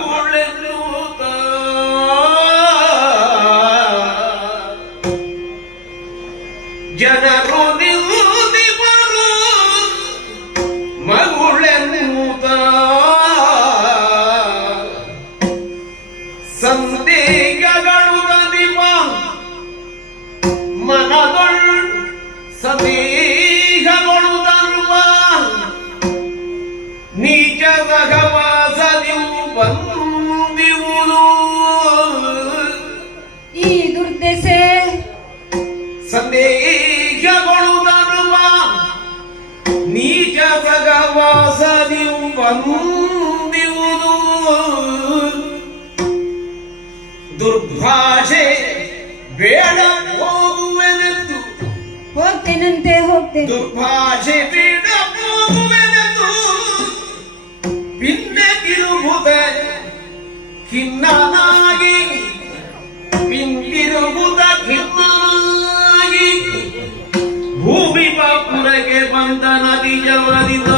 ಗಂಧವಲ್ಲವು ಜನರು ನಿಂದಿಪರು ಮಗುಳೆನ್ನುತ್ತ? ಸಂದೇಹಗಳು ನೀಚ ಸಹವಾಸದಿವು ಬಂದಿರುವುದು. ದುರ್ಭಾಷೆ ಬೇಡ ಹೋಗುವೆನೆಂದು. ಹೋಗ್ತೇನಂತೆ ಹೋಗ್ತೇನೆ. ದುರ್ಭಾಷೆ ಬೇಡ ಹೋಗುವೆನೆಂದು. ಪಿನ್ನಗಿರುವುದ ಖಿನ್ನನಾಗಿ. ಪಿಂದಿರುವುದ ಖಿನ್ನನಾಗಿ. ಭೂಮಿ ಪಾಪುರಗೆ ಬಂದ ನದಿ ಗಂಧರ್ವರ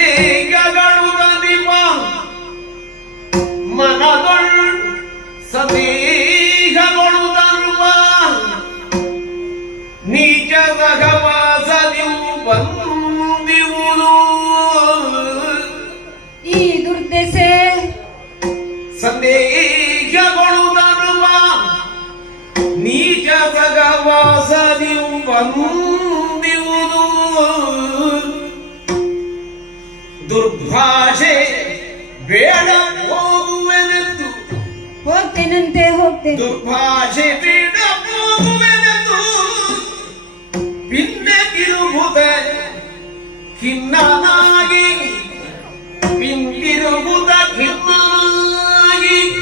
ಸಂದೇಹಗಳು ದದಿವ ಮನದೊಳ್ ಸಂದೇಹಗಳು ತರುವ. ನೀಚ ಸಹವಾಸದಿವು ಬಂದಿವುದು. ಈ ದುರ್ದೆಸೆ ಸಂದೇಹಗಳು ತರುವ. ನೀಚ ಸಹವಾಸದಿವು ಬಂದಿರುವುದು ದುರ್ಭಾಷೆ ಬೇಡ ಹೋಗುವೆನೆಂದು. ಹೋಗ್ತೇನಂತೆ ಹೋಗ್ತೇನೆ. ದುರ್ಭಾಷೆ ಬೇಡ ಹೋಗುವೆನೆಂದು. ಪಿನ್ನಗಿರುವುದ ಖಿನ್ನನಾಗಿ. ಪಿಂದಿರುವುದ ಖಿನ್ನನಾಗಿ.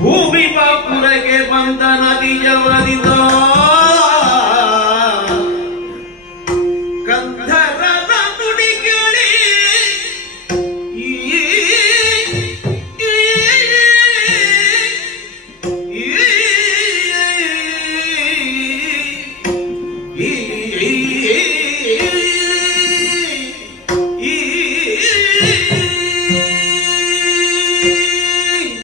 ಭೂಮಿ ಪಾಪುರಗೆ ಬಂದ ನದಿಯವರಿದ